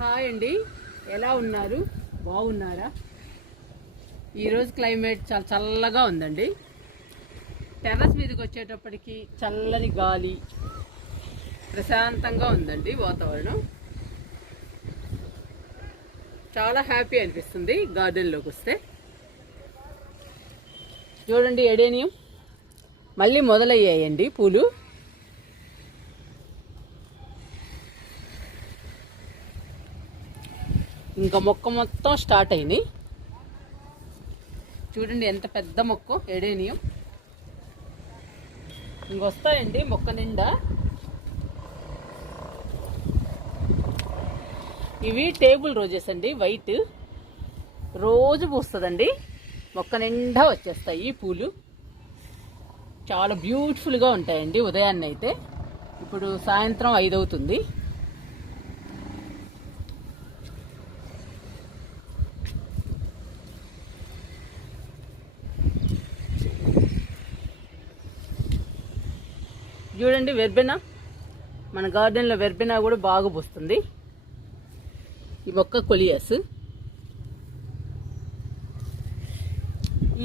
Hi అండి. ఎలా ఉన్నారు? బాగున్నారా? ఈరోజు క్లైమేట్ చాలా చల్లగా ఉందండి. టెర్రస్ మీదకి వచ్చేటప్పటికి చల్లని గాలి ప్రశాంతంగా ఉందండి వాతావరణం. చాలా హ్యాపీ అనిపిస్తుంది గార్డెన్లోకి వస్తే. చూడండి ఎడేనియం. మళ్ళీ మొదలయ్యాయండి పూలు. ఇంకా మొక్క మొత్తం స్టార్ట్ అయినాయి చూడండి ఎంత పెద్ద మొక్క ఎడేనియం ఇంకొస్తాయండి మొక్క నిండా. ఇవి టేబుల్ రోజెస్ అండి వైట్. రోజు పూస్తుందండి. మొక్క నిండా వచ్చేస్తాయి ఈ పూలు. చాలా బ్యూటిఫుల్గా ఉంటాయండి ఉదయాన్నే అయితే. ఇప్పుడు సాయంత్రం ఐదు చూడండి వెర్బెనా. మన గార్డెన్లో వెర్బెనా కూడా బాగా పూస్తుంది. ఈ మొక్క కొలియాస్.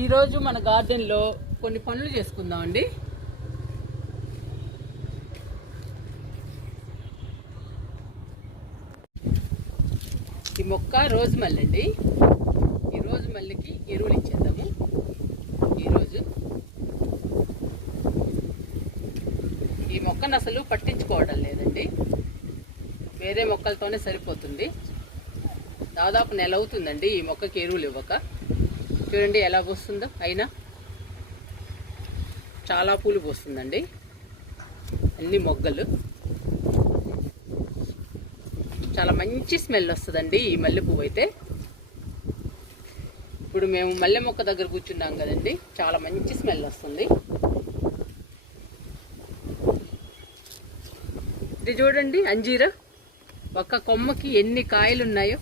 ఈరోజు మన గార్డెన్లో కొన్ని పనులు చేసుకుందామండి. ఈ మొక్క రోజు మల్లె అండి. ఈ రోజు మల్లికి ఎరువులు ఇచ్చేద్దాము. ఈరోజు ఈ మొక్కను అసలు పట్టించుకోవడం లేదండి. వేరే మొక్కలతోనే సరిపోతుంది. దాదాపు నెల అవుతుందండి ఈ మొక్కకి ఎరువులు ఇవ్వక. చూడండి ఎలా పోస్తుందో. అయినా చాలా పూలు పోస్తుందండి. అన్ని మొగ్గలు. చాలా మంచి స్మెల్ వస్తుందండి ఈ మల్లె పువ్వు అయితే. ఇప్పుడు మేము మల్లె మొక్క దగ్గర కూర్చున్నాం కదండి. చాలా మంచి స్మెల్ వస్తుంది. ఇటు చూడండి అంజీరా. ఒక కొమ్మకి ఎన్ని కాయలు ఉన్నాయో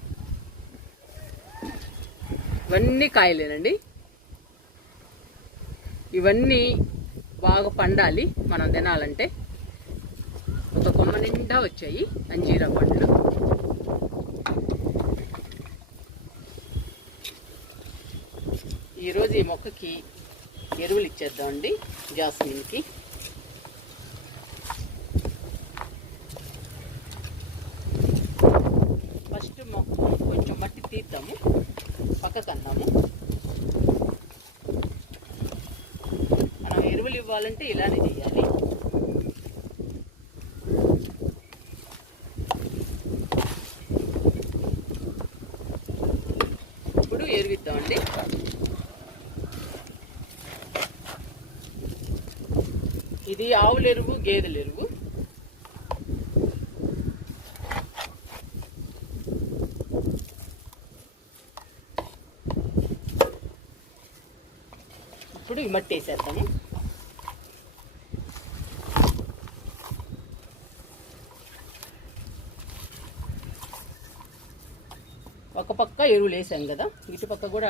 ఇవన్నీ కాయలేనండి. ఇవన్నీ బాగా పండాలి మనం తినాలంటే. ఒక కొమ్మ నిండా వచ్చాయి అంజీరా పండ్లు. ఈరోజు ఈ మొక్కకి ఎరువులు ఇచ్చేద్దామండి జాస్మిన్కి ఫస్ట్ మొక్క కొంచెం మట్టి తీద్దాము పక్కకు అందాము మనం ఎరువులు ఇవ్వాలంటే ఇలానే చేయాలి. ఇప్పుడు ఎరువిద్దామండి. ఇది ఆవుల ఎరువు గేదెల ఎరువు మట్టి వేసేస్తాను ఒక పక్క ఎరువులు వేసాం కదా ఇటు పక్క కూడా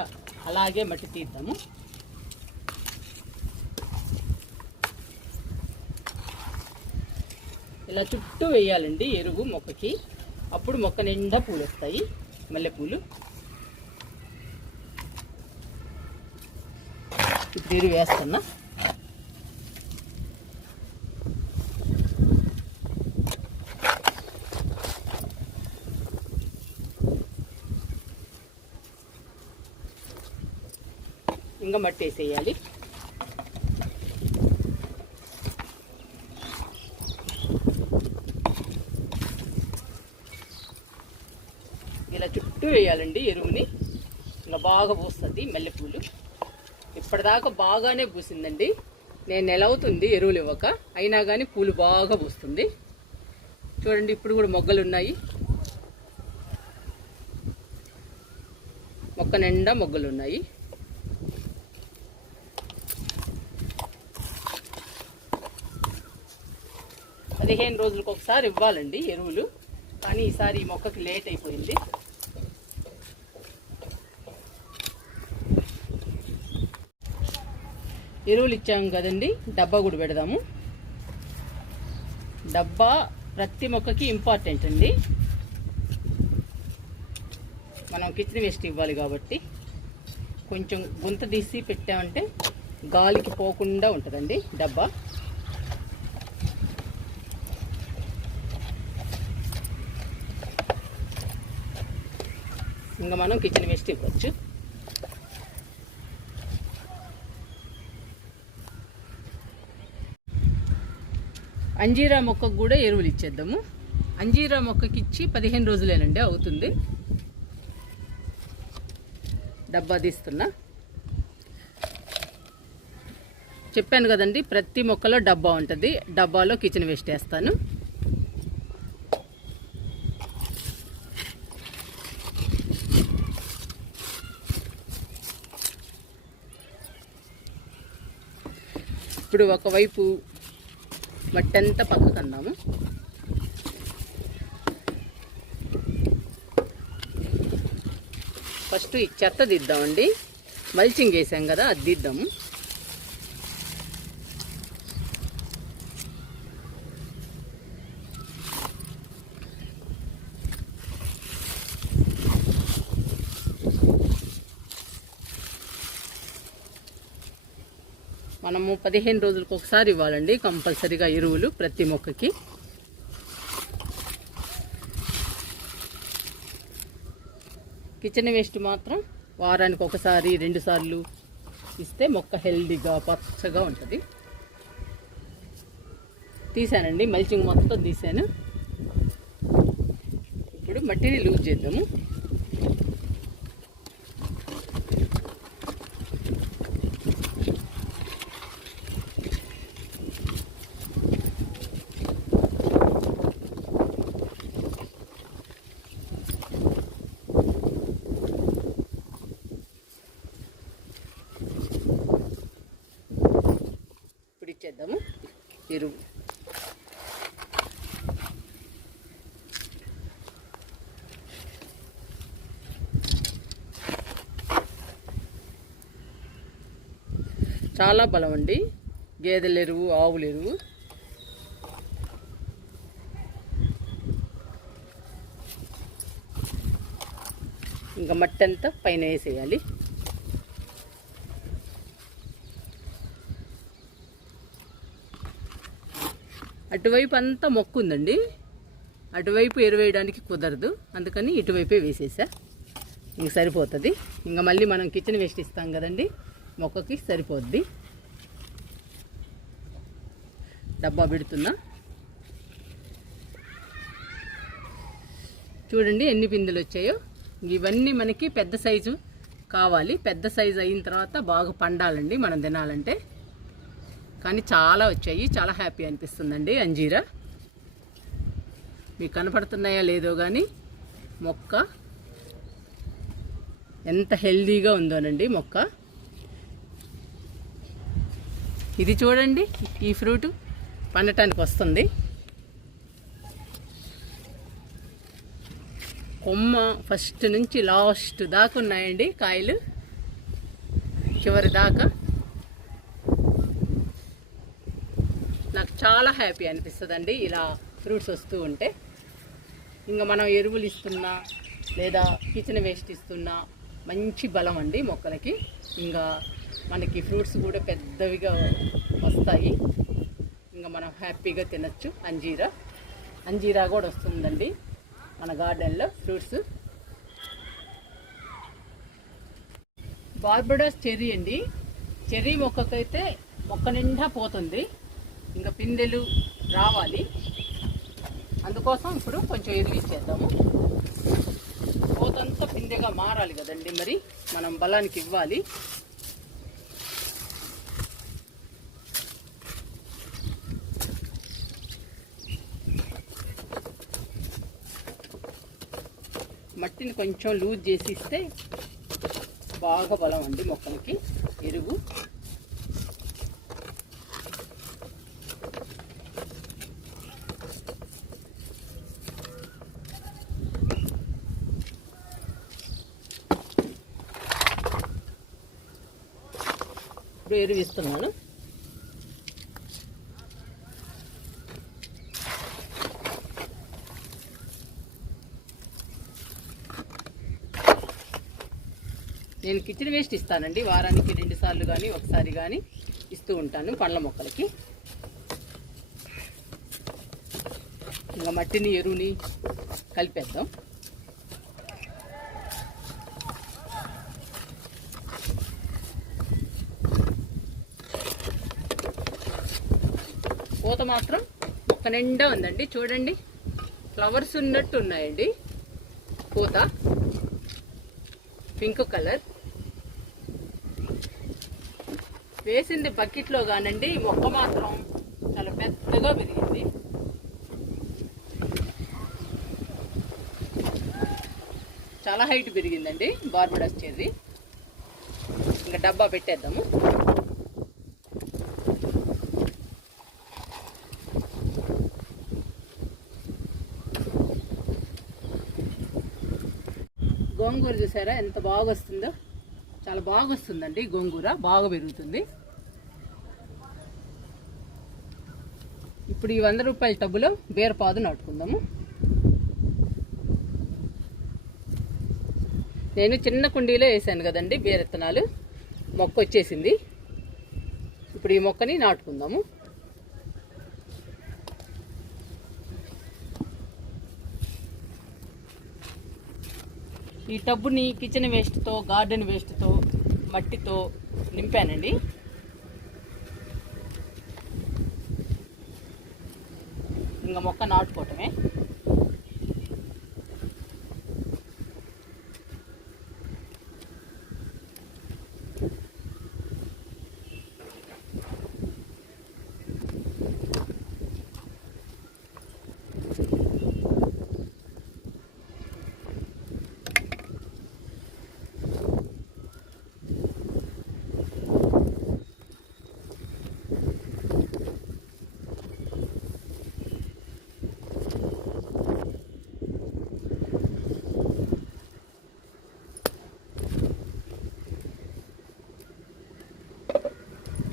అలాగే మట్టి తీద్దాము. ఇలా చుట్టూ వేయాలండి ఎరువు మొక్కకి. అప్పుడు మొక్క నిండా పూలు వస్తాయి మల్లెపూలు. ఇప్పుడు ఎరువు వేస్తున్నా. ఇంకా మట్టి వేసేయాలి ఇలా చుట్టూ వేయాలండి ఎరువుని. ఇంకా బాగా పూస్తుంది మల్లెపూలు. ఇప్పటిదాకా బాగానే పూసిందండి. నేను నెల అవుతుంది ఎరువులు ఇవ్వక. అయినా కానీ పూలు బాగా పూస్తుంది. చూడండి ఇప్పుడు కూడా మొగ్గలు ఉన్నాయి. మొక్క నిండా మొగ్గలు ఉన్నాయి. పదిహేను రోజులకు ఒకసారి ఇవ్వాలండి ఎరువులు. కానీ ఈసారి ఈ మొక్కకి లేట్ అయిపోయింది. ఎరువులు ఇచ్చాము కదండి డబ్బా కూడా పెడదాము. డబ్బా ప్రతి మొక్కకి ఇంపార్టెంట్ అండి. మనం కిచెన్ వేస్ట్ ఇవ్వాలి కాబట్టి కొంచెం గుంత తీసి పెట్టామంటే గాలికి పోకుండా ఉంటుందండి డబ్బా. ఇంకా మనం కిచెన్ వేస్ట్ ఇవ్వచ్చు. అంజీరా మొక్కకు కూడా ఎరువులు ఇచ్చేద్దాము. అంజీరా మొక్కకి ఇచ్చి పదిహేను రోజులేనండి అవుతుంది. డబ్బా తీస్తున్నా. చెప్పాను కదండి ప్రతి మొక్కలో డబ్బా ఉంటుంది. డబ్బాలో కిచెన్ వేస్ట్ వేస్తాను ఇప్పుడు ఒకవైపు మట్టి అంతా పక్కకు అందాము ఫస్ట్ ఈ చెత్త దిద్దామండి. మల్చింగ్ వేసాం కదా అది దిద్దాము. మనము పదిహేను రోజులకు ఒకసారి ఇవ్వాలండి కంపల్సరీగా ఎరువులు ప్రతి మొక్కకి. కిచెన్ వేస్ట్ మాత్రం వారానికి ఒకసారి రెండు సార్లు ఇస్తే మొక్క హెల్దీగా పచ్చగా ఉంటుంది. తీసానండి మల్చింగ్ మొత్తం తీసాను. ఇప్పుడు మట్టిని లూజ్ చేద్దాము ఇప్పుడు ఇచ్చేద్దాము ఎరువు చాలా బలం అండి గేదెల ఎరువు ఆవుల ఎరువు ఇంకా మట్టి అంతా పైన వేసేయాలి. అటువైపు అంతా మొక్కు ఉందండి. అటువైపు ఎరువేయడానికి కుదరదు. అందుకని ఇటువైపే వేసేసా. ఇంక సరిపోతుంది. ఇంకా మళ్ళీ మనం కిచెన్ వేస్ట్ ఇస్తాం కదండి. మొక్కకి సరిపోద్ది. డబ్బా పెడుతున్నా. చూడండి ఎన్ని పిందెలు వచ్చాయో. ఇవన్నీ మనకి పెద్ద సైజు కావాలి. పెద్ద సైజు అయిన తర్వాత బాగా పండాలండి మనం తినాలంటే. కానీ చాలా వచ్చాయి. చాలా హ్యాపీ అనిపిస్తుందండి అంజీరా. మీకు కనపడుతున్నాయా లేదో కానీ మొక్క ఎంత హెల్దీగా ఉందోనండి మొక్క. ఇది చూడండి ఈ ఫ్రూట్ పండటానికి వస్తుంది. కొమ్మ ఫస్ట్ నుంచి లాస్ట్ దాకా ఉన్నాయండి కాయలు. చివరి దాకా. నాకు చాలా హ్యాపీ అనిపిస్తుందండి ఇలా ఫ్రూట్స్ వస్తూ ఉంటే. ఇంకా మనం ఎరువులు ఇస్తున్నా లేదా కిచెన్ వేస్ట్ ఇస్తున్నా మంచి బలం అండి మొక్కలకి. ఇంకా మనకి ఫ్రూట్స్ కూడా పెద్దవిగా వస్తాయి. ఇంకా మనం హ్యాపీగా తినచ్చు. అంజీరా. అంజీరా కూడా వస్తుందండి మన గార్డెన్లో ఫ్రూట్స్. బార్బడోస్ చెర్రీ అండి. చెర్రీ మొక్కకైతే మొక్క నిండా పోతుంది. ఇంకా పిందెలు రావాలి. అందుకోసం ఇప్పుడు కొంచెం ఎరువు పోతంతా పిందెగా మారాలి కదండి మరి. మనం బలానికి ఇవ్వాలి. మట్టిని కొంచెం లూజ్ చేసి ఇస్తే బాగా బలం అండి మొక్కలకి ఎరువు. ఇప్పుడు ఎరువు ఇస్తున్నాను నేను కిచెన్ వేస్ట్ ఇస్తానండి. వారానికి రెండు సార్లు కానీ ఒకసారి కానీ ఇస్తూ ఉంటాను పండ్ల మొక్కలకి. ఇంకా మట్టిని ఎరువుని కలిపేద్దాం. పూత మాత్రం ఒక నిండా ఉందండి. చూడండి. ఫ్లవర్స్ ఉన్నట్టు ఉన్నాయండి. పూత పింక్ కలర్. వేసింది బకెట్లో కానండి ఈ మొక్క మాత్రం చాలా పెద్దగా పెరిగింది. చాలా హైట్ పెరిగిందండి బార్బడస్ చేది. ఇంకా డబ్బా పెట్టేద్దాము. గోంగూర చూసారా ఎంత బాగా వస్తుందో చాలా బాగా వస్తుందండి గోంగూర బాగా పెరుగుతుంది. ఇప్పుడు ఈ వంద రూపాయల టబ్బులో బీరపాదు నాటుకుందాము. నేను చిన్న కుండీలో వేసాను కదండి బీరెత్తనాలు మొక్క వచ్చేసింది. ఇప్పుడు ఈ మొక్కని నాటుకుందాము. ఈ టబ్బుని కిచెన్ వేస్ట్తో గార్డెన్ వేస్ట్తో మట్టితో నింపానండి. ఇంకా మొక్క నాటుకోవటమే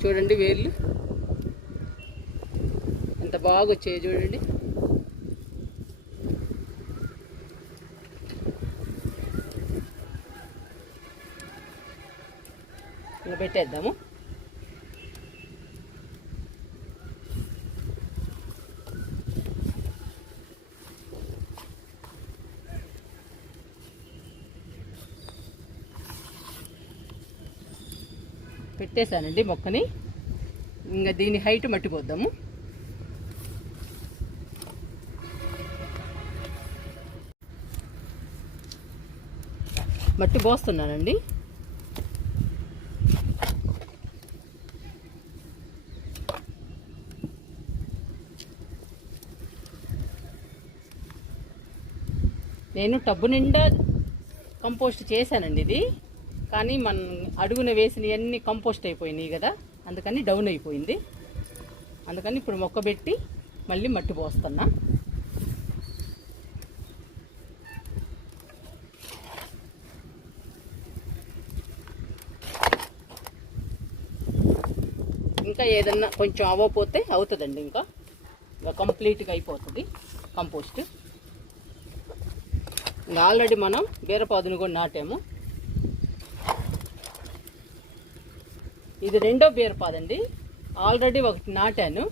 చూడండి వేర్లు. ఎంత బాగా వచ్చాయి చూడండి. ఇంకా పెట్టేద్దాము. పెట్టేశానండి మొక్కని. ఇంకా దీని హైట్ మట్టిపోద్దాము మట్టి పోస్తున్నానండి. నేను టబ్బు నిండా కంపోస్ట్ చేశానండి ఇది. కానీ మనం అడుగున వేసినవన్నీ కంపోస్ట్ అయిపోయినాయి కదా అందుకని డౌన్ అయిపోయింది. అందుకని ఇప్పుడు మొక్క పెట్టి మళ్ళీ మట్టి పోస్తున్నా. ఇంకా ఏదన్నా కొంచెం అవ్వకపోతే అవుతుందండి ఇంకా. ఇంకా కంప్లీట్గా అయిపోతుంది కంపోస్ట్. ఇంకా ఆల్రెడీ మనం బీరపాదుని కూడా నాటాము. ఇది రెండో బీరపాదండి ఆల్రెడీ ఒకటి నాటాను.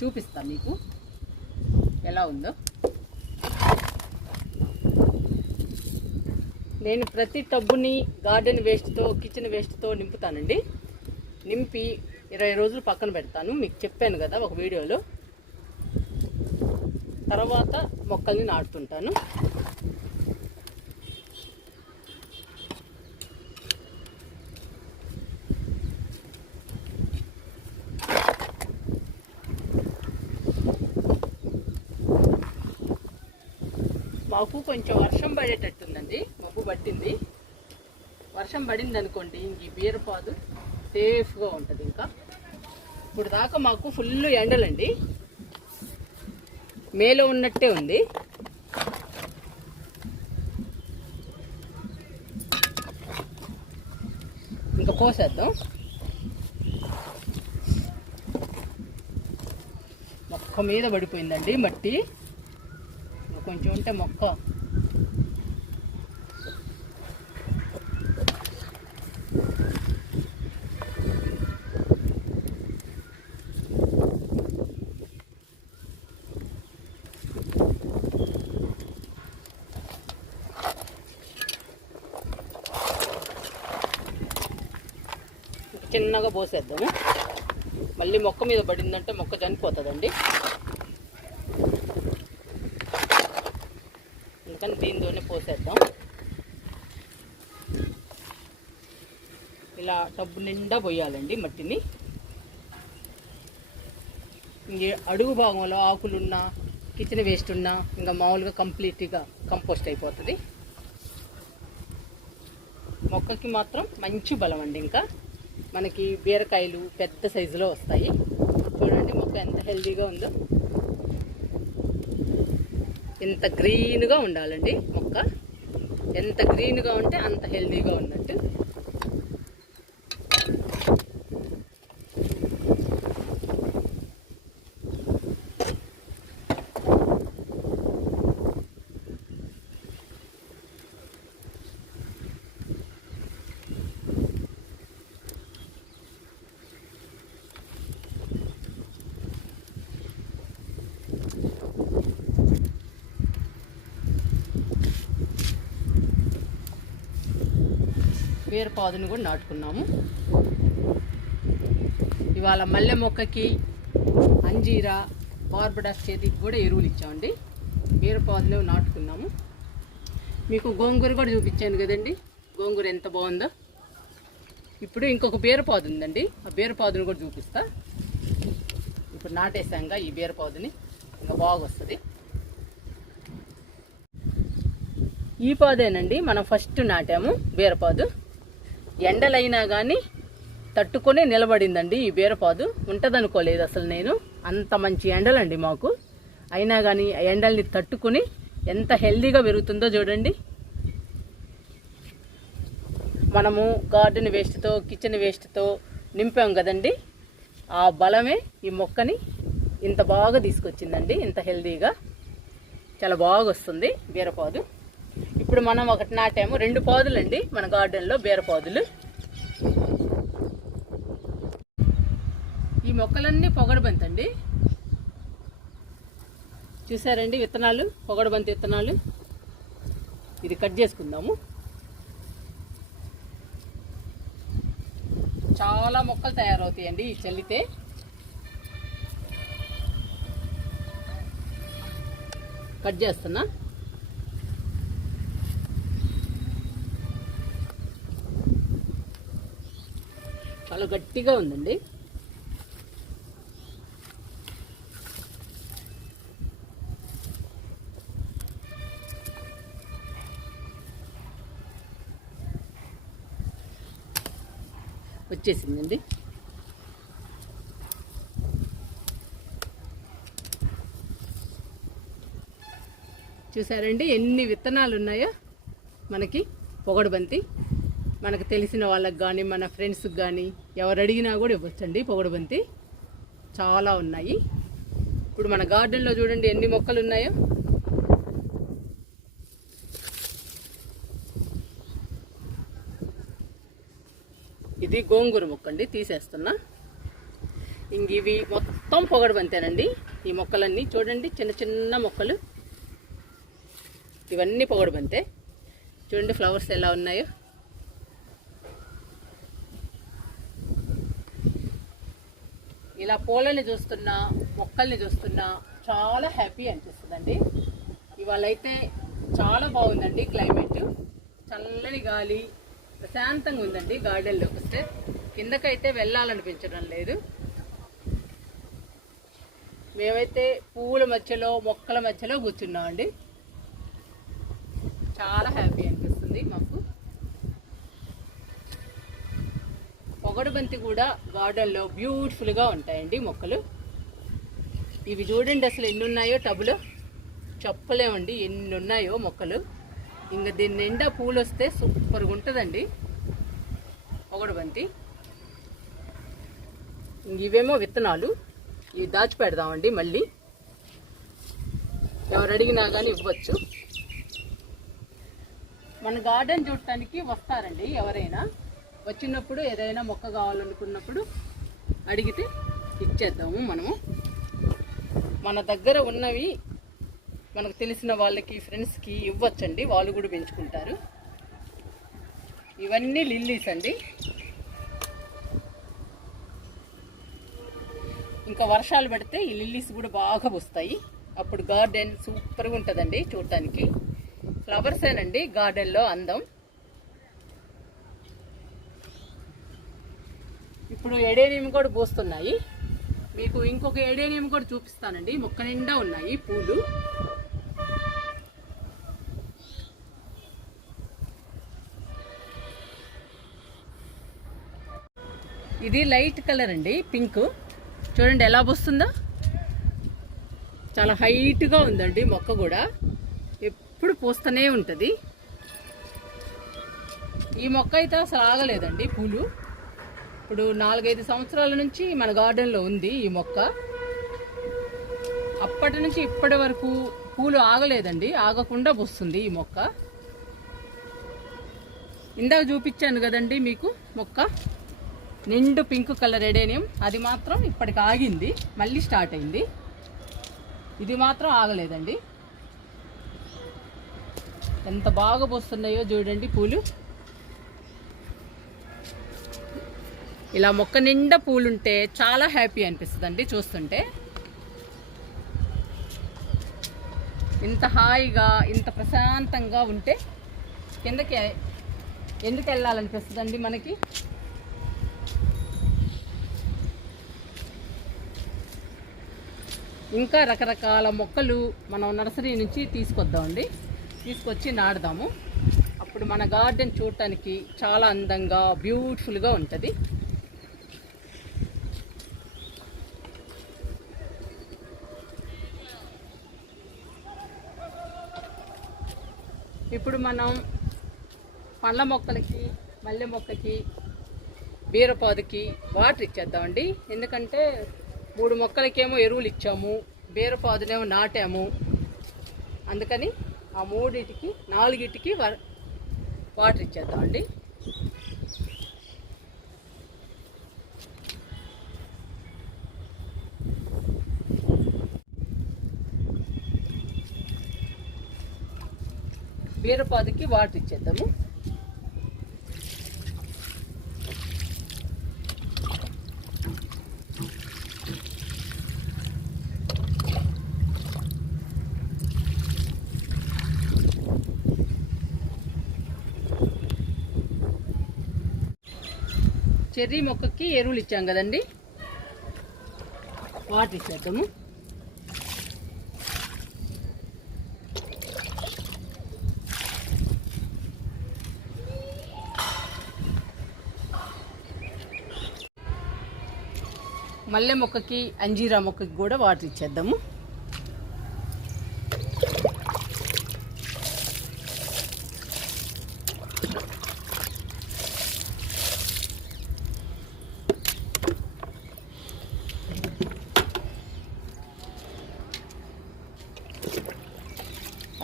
చూపిస్తాను మీకు. ఎలా ఉందో. నేను ప్రతి టబ్బుని గార్డెన్ వేస్ట్తో కిచెన్ వేస్ట్తో నింపుతానండి. నింపి ఇరవై రోజులు పక్కన పెడతాను. మీకు చెప్పాను కదా ఒక వీడియోలో. తర్వాత మొక్కల్ని నాటుతుంటాను. మాకు కొంచెం వర్షం పడేటట్టుందండి. మబ్బు పట్టింది. వర్షం పడింది అనుకోండి ఇంక ఈ బీరపాదు సేఫ్గా ఉంటుంది ఇంకా. ఇప్పుడు దాకా మాకు ఫుల్ ఎండలండి. మేలో ఉన్నట్టే ఉంది. ఇంకా కోసేద్దాం. మొక్క మీద పడిపోయిందండి మట్టి. కొంచెం ఉంటే మొక్క. చిన్నగా పోసేద్దాము? మళ్ళీ మొక్క మీద పడిందంటే మొక్క చనిపోతుందండి. పోసేద్దాం. ఇలా టబ్బు నిండా పోయాలండి మట్టిని. అడుగు భాగంలో ఆకులున్నా కిచెన్ వేస్ట్ ఉన్నా ఇంకా మామూలుగా కంప్లీట్గా కంపోస్ట్ అయిపోతుంది. మొక్కకి మాత్రం మంచి బలం అండి ఇంకా. మనకి బీరకాయలు పెద్ద సైజులో వస్తాయి. చూడండి మొక్క ఎంత హెల్దీగా ఉందో. ఎంత గ్రీన్గా ఉండాలండి మొక్క? ఎంత గ్రీన్గా ఉంటే అంత హెల్దీగా ఉన్నట్టు బీరపాదుని కూడా నాటుకున్నాము. ఇవాళ మల్లె మొక్కకి అంజీరా బార్బడాస్ చేతికి కూడా ఎరువులు ఇచ్చామండి. బీరపాదులు నాటుకున్నాము. మీకు గోంగూర కూడా చూపించాను కదండి. గోంగూర ఎంత బాగుందో. ఇప్పుడు ఇంకొక బీరపాదు ఉందండి. ఆ బీరపాదును కూడా చూపిస్తా. ఇప్పుడు నాటేసాంగా ఈ బీరపాదుని ఇంకా బాగా వస్తుంది ఈ పాదేనండి మనం ఫస్ట్ నాటాము బీరపాదు ఎండలైనా కానీ తట్టుకొని నిలబడిందండి ఈ బీరపాదు. ఉంటదనుకోలేదు అసలు నేను. అంత మంచి ఎండలండి మాకు. అయినా కానీ ఆ ఎండల్ని తట్టుకుని ఎంత హెల్దీగా పెరుగుతుందో చూడండి. మనము గార్డెన్ వేస్ట్తో కిచెన్ వేస్ట్తో నింపాం కదండి. ఆ బలమే ఈ మొక్కని ఇంత బాగా తీసుకొచ్చిందండి ఇంత హెల్దీగా. చాలా బాగా వస్తుంది బీరపాదు. ఇప్పుడు మనం ఒకటి నాటాము. రెండు పాదులండి. మన గార్డెన్లో బీరపాదులు ఈ మొక్కలన్నీ పొగడబంతి అండి చూసారండి విత్తనాలు? పొగడబంతి విత్తనాలు. ఇది కట్ చేసుకుందాము. చాలా మొక్కలు తయారవుతాయండి ఈ చల్లితే. కట్ చేస్తున్నా. చాలా గట్టిగా ఉందండి. వచ్చేసిందండి. చూసారండి ఎన్ని విత్తనాలు ఉన్నాయో మనకి పొగడుబంతి. మనకు తెలిసిన వాళ్ళకి కానీ మన ఫ్రెండ్స్కి కానీ ఎవరు అడిగినా కూడా ఇవ్వచ్చండి. పొగడబంతి చాలా ఉన్నాయి. ఇప్పుడు మన గార్డెన్లో చూడండి ఎన్ని మొక్కలు ఉన్నాయో. ఇది గోంగూర మొక్క అండి తీసేస్తున్నా. ఇంక ఇవి మొత్తం పొగడబంతేనండి. ఈ మొక్కలన్నీ చూడండి చిన్న చిన్న మొక్కలు. ఇవన్నీ పొగడబంతే. చూడండి ఫ్లవర్స్ ఎలా ఉన్నాయో. ఇలా పూలని చూస్తున్నా మొక్కల్ని చూస్తున్నా చాలా హ్యాపీ అనిపిస్తుందండి. ఇవాళ అయితే చాలా బాగుందండి క్లైమేట్. చల్లని గాలి ప్రశాంతంగా ఉందండి గార్డెన్లోకి వస్తే. కిందకైతే వెళ్ళాలనిపించడం లేదు. మేమైతే పువ్వుల మధ్యలో మొక్కల మధ్యలో కూర్చున్నామండి. చాలా హ్యాపీ అనిపిస్తుంది. మా పొగడుబంతి కూడా గార్డెన్లో బ్యూటిఫుల్గా ఉంటాయండి మొక్కలు. ఇవి చూడండి అసలు ఎన్ని ఉన్నాయో టబులో. చెప్పలేమండి ఎన్ని ఉన్నాయో మొక్కలు. ఇంకా దీని నిండా పూలు వస్తే సూపర్గా ఉంటుందండి పొగడుబంతి. ఇవేమో విత్తనాలు. ఇవి దాచి పెడదామండి మళ్ళీ. ఎవరు అడిగినా కానీ ఇవ్వచ్చు. మన గార్డెన్ చూడటానికి వస్తారండి ఎవరైనా. వచ్చినప్పుడు ఏదైనా మొక్క కావాలనుకున్నప్పుడు అడిగితే ఇచ్చేద్దాము మనము. మన దగ్గర ఉన్నవి మనకు తెలిసిన వాళ్ళకి ఫ్రెండ్స్కి ఇవ్వచ్చండి. వాళ్ళు కూడా పెంచుకుంటారు. ఇవన్నీ లిల్లీస్ అండి. ఇంకా వర్షాలు పడితే ఈ లిల్లీస్ కూడా బాగా వస్తాయి అప్పుడు గార్డెన్ సూపర్గా ఉంటుందండి చూడటానికి ఫ్లవర్సేనండి గార్డెన్లో అందం. ఇప్పుడు ఎడేనియం కూడా పూస్తున్నాయి. మీకు ఇంకొక ఎడేనియం కూడా చూపిస్తానండి. మొక్క నిండా ఉన్నాయి పూలు. ఇది లైట్ కలర్ అండి పింక్. చూడండి ఎలా వస్తుందో చాలా హైట్గా ఉందండి మొక్క కూడా. ఎప్పుడు పూస్తూనే ఉంటుంది. ఈ మొక్క అయితే అసలు ఆగలేదండి పూలు. ఇప్పుడు నాలుగైదు సంవత్సరాల నుంచి మన గార్డెన్లో ఉంది ఈ మొక్క. అప్పటి నుంచి ఇప్పటి వరకు పూలు ఆగలేదండి ఆగకుండా వస్తుంది ఈ మొక్క. ఇందాక చూపించాను కదండి మీకు మొక్క. నిండు పింక్ కలర్ రెడేనియం అది మాత్రం ఇప్పటికి ఆగింది మళ్ళీ స్టార్ట్ అయింది. ఇది మాత్రం ఆగలేదండి. ఎంత బాగా పోస్తున్నాయో చూడండి పూలు. ఇలా మొక్క నిండా పూలుంటే చాలా హ్యాపీ అనిపిస్తుంది అండి చూస్తుంటే. ఇంత హాయిగా ఇంత ప్రశాంతంగా ఉంటే కిందకి ఎందుకు వెళ్ళాలనిపిస్తుందండి మనకి? ఇంకా రకరకాల మొక్కలు మనం నర్సరీ నుంచి తీసుకొద్దామండి. తీసుకొచ్చి నాటుదాము. అప్పుడు మన గార్డెన్ చూడటానికి చాలా అందంగా బ్యూటిఫుల్గా ఉంటుంది. ఇప్పుడు మనం పండ్ల మొక్కలకి మల్లె మొక్కకి బీరపాదుకి వాటర్ ఇచ్చేద్దామండి. ఎందుకంటే మూడు మొక్కలకేమో ఎరువులు ఇచ్చాము బీరపాదునేమో నాటాము. అందుకని ఆ మూడింటికి నాలుగిటికి వాటర్ ఇచ్చేద్దామండి. బీరపాదికి వాటర్ ఇచ్చేద్దాము. చెర్రీ మొక్కకి ఎరువులు ఇచ్చాం కదండి. వాటర్ ఇచ్చేద్దాము. మల్లె మొక్కకి అంజీరా మొక్కకి కూడా వాటర్ ఇచ్చేద్దాము.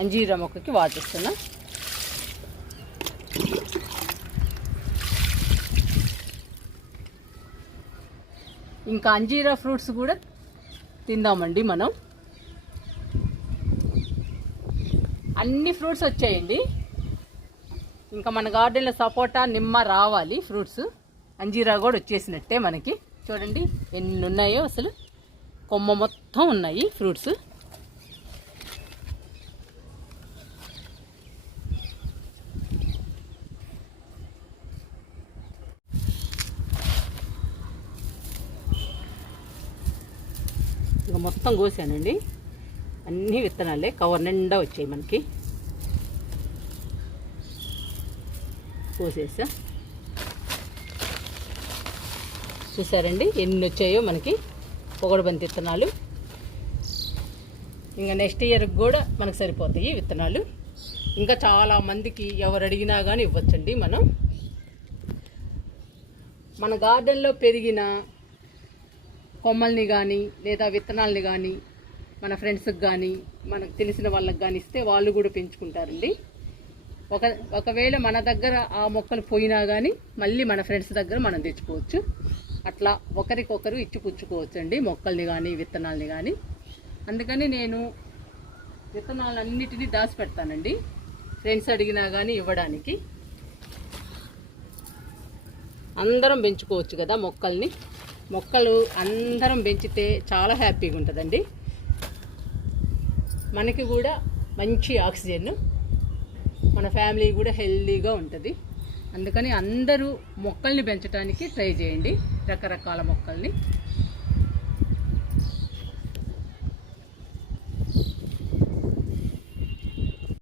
అంజీరా మొక్కకి వాటర్ ఇస్తున్నా. ఇంకా అంజీరా ఫ్రూట్స్ కూడా తిందామండి మనం. అన్ని ఫ్రూట్స్ వచ్చాయండి. ఇంకా మన గార్డెన్లో సపోటా నిమ్మ రావాలి ఫ్రూట్స్. అంజీరా కూడా వచ్చేసినట్టే మనకి. చూడండి ఎన్ని ఉన్నాయో అసలు. కొమ్మ మొత్తం ఉన్నాయి ఫ్రూట్స్ ఇక మొత్తం కోసానండి. అన్ని విత్తనాలే కవర్ నిండా వచ్చాయి మనకి. కోసేసా. చూసారండి ఎన్ని వచ్చాయో మనకి పొగడబంతి విత్తనాలు. ఇంకా నెక్స్ట్ ఇయర్కి కూడా మనకు సరిపోతాయి విత్తనాలు. ఇంకా చాలా మందికి ఎవరు అడిగినా కానీ ఇవ్వచ్చండి మనం. మన గార్డెన్లో పెరిగిన కొమ్మల్ని కానీ లేదా విత్తనాలని కానీ మన ఫ్రెండ్స్కి కానీ మనకు తెలిసిన వాళ్ళకి కానీ ఇస్తే వాళ్ళు కూడా పెంచుకుంటారండి. ఒక ఒకవేళ మన దగ్గర ఆ మొక్కలు పోయినా కానీ మళ్ళీ మన ఫ్రెండ్స్ దగ్గర మనం తెచ్చుకోవచ్చు. అట్లా ఒకరికొకరు ఇచ్చి అండి మొక్కల్ని కానీ విత్తనాలని కానీ అందుకని నేను విత్తనాలన్నిటినీ దాచిపెడతానండి. ఫ్రెండ్స్ అడిగినా కానీ ఇవ్వడానికి. అందరం పెంచుకోవచ్చు కదా మొక్కల్ని. మొక్కలు అందరం పెంచితే చాలా హ్యాపీగా ఉంటుందండి. మనకి కూడా మంచి ఆక్సిజన్ మన ఫ్యామిలీ కూడా హెల్దీగా ఉంటుంది. అందుకని అందరూ మొక్కల్ని పెంచడానికి ట్రై చేయండి రకరకాల మొక్కల్ని.